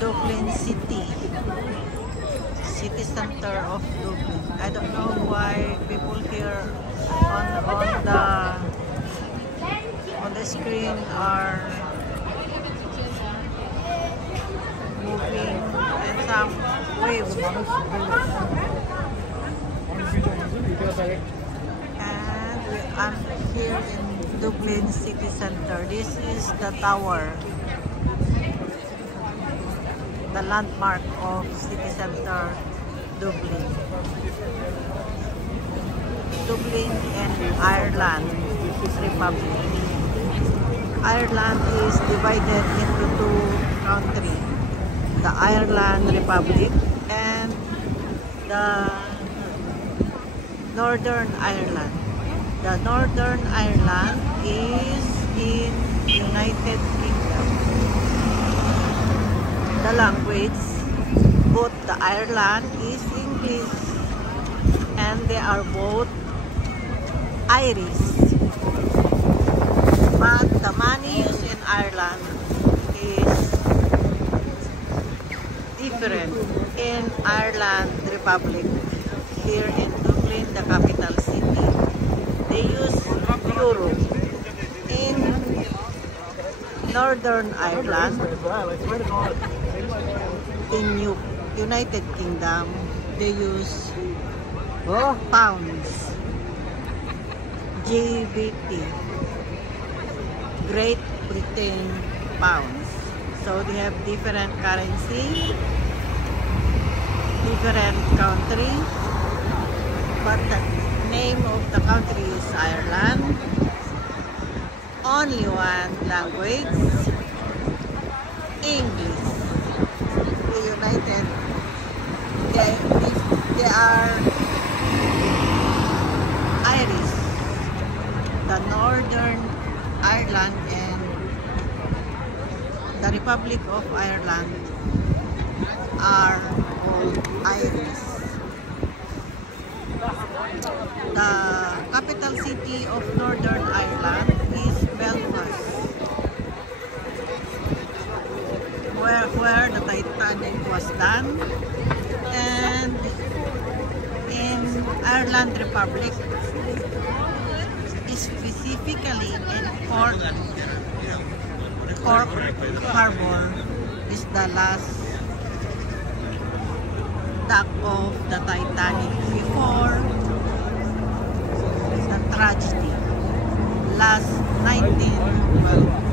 Dublin City. City center of Dublin. I don't know why people here on the screen are moving in some waves. And I'm here in Dublin City Center. This is the tower, the landmark of City Center, Dublin. Dublin and Ireland Republic. Ireland is divided into two countries, the Ireland Republic and the Northern Ireland. The Northern Ireland is in United Kingdom. The language, both the Ireland is English and they are both Irish. But the money used in Ireland is different. In Ireland Republic, here in Dublin, the capital city, they use euro. In Northern Ireland, in United Kingdom, they use pounds. GBP, Great Britain pounds. So they have different currency, different country, but the name of the country is Ireland. Only one language, English. The United, they are Irish. The Northern Ireland and the Republic of Ireland are all Irish. The capital city of Northern Ireland is Belfast, where the Titanic was done. And in Ireland Republic, specifically in Cork Harbor is the last dock of the Titanic before the tragedy last 1912.